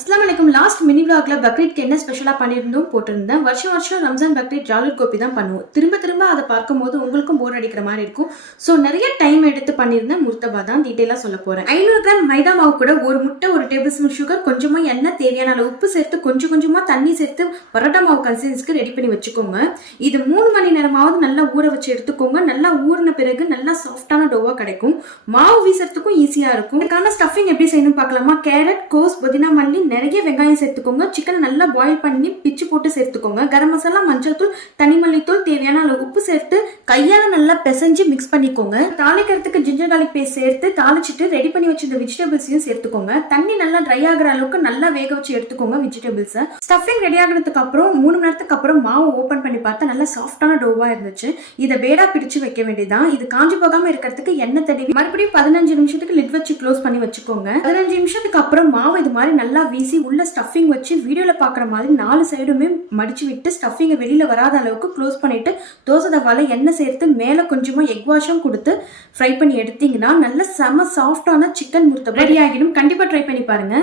அஸ்ஸலாமு அலைக்கும். Last mini விளாக்ல பக்ரீட்க்கு என்ன ஸ்பெஷலா பண்ணியிருந்தோம் போட்டிருந்தேன். வருஷம் வருஷம் ரம்ஜான் பக்ரீட் ஜாலூர் கோபி தான் பண்ணுவோம். திரும்ப திரும்ப அதை பார்க்கும்போது உங்களுக்கும் போர் அடிக்கிற மாதிரி இருக்கும். ஸோ நிறைய டைம் எடுத்து பண்ணியிருந்தேன். முர்த்தபா தான் டீட்டெயிலாக சொல்ல போறேன். 500 கிராம் மைதா மாவு கூட ஒரு முட்டை, ஒரு டேபிள் ஸ்பூன் சுகர், கொஞ்சமா எண்ணெய், தேவையான அளவு உப்பு சேர்த்து கொஞ்சம் கொஞ்சமா தண்ணி சேர்த்து பரோட்டா மாவு கன்சிஸ்டன்சிக்கு ரெடி பண்ணி வச்சுக்கோங்க. இது 3 மணி நேரமாவது நல்லா ஊற வச்சு எடுத்துக்கோங்க. நல்லா ஊறின பிறகு நல்லா சாஃப்டான டோவா கிடைக்கும். மாவு வீசுறதுக்கும் ஈஸியா இருக்கும். இதுக்கான ஸ்டஃபிங் எப்படி செய்யணும் பார்க்கலாமா? கேரட், கோஸ், புதினா, மல்லி, நிறைய வெங்காயம் சேர்த்துக்கோங்க. சிக்கன் நல்லா பாயில் பண்ணி பிச்சு போட்டு சேர்த்துக்கோங்க. கரம் மசாலா, மஞ்சள் தூள், தனி மல்லித்தூள், தேவையான அளவு உப்பு சேர்த்து கையால நல்லா பிசைஞ்சு மிக்ஸ் பண்ணிக்கோங்க. தாளிக்கிறதுக்கு ஜிஞ்சர் கார்லிக் பேஸ்ட் சேர்த்து தாளிச்சிட்டு ரெடி பண்ணி வச்சிருந்த வெஜிடபிள்ஸையும் சேர்த்துக்கோங்க. தண்ணி நல்லா ட்ரை ஆகிற அளவுக்கு நல்லா வேக வச்சு எடுத்துக்கோங்க வெஜிடபிள்ஸை. ஸ்டஃபிங் ரெடி ஆகிறதுக்கு அப்புறம் 3 மணி நேரத்துக்கு அப்புறம் மாவு ஓபன் பண்ணி பார்த்தா நல்லா சாஃப்டான டோவா இருந்துச்சு. இதை வேடா பிடிச்சு வைக்க வேண்டியதான். இது காஞ்சி போகாம இருக்கிறதுக்கு எண்ணெய் தடவி மறுபடியும் 15 நிமிஷத்துக்கு லிட் வச்சு க்ளோஸ் பண்ணி வச்சுக்கோங்க. 15 நிமிஷத்துக்கு அப்புறம் மாவு இது மாதிரி நல்லா வீசி உள்ள ஸ்டஃபிங் வச்சு வீடியோல பாக்குற மாதிரி 4 சைடுமே மடிச்சு விட்டு ஸ்டஃபிங் வெளியில வராத அளவுக்கு க்ளோஸ் பண்ணிட்டு தோசை தவால எண்ணெய் சேர்த்து மேல கொஞ்சமா எக் வாஷும் கொடுத்து ஃப்ரை பண்ணி எடுத்தீங்கன்னா நல்ல செம சாஃப்டான சிக்கன் முர்த்தபா ரெடி ஆகிடும். கண்டிப்பா ட்ரை பண்ணி பாருங்க.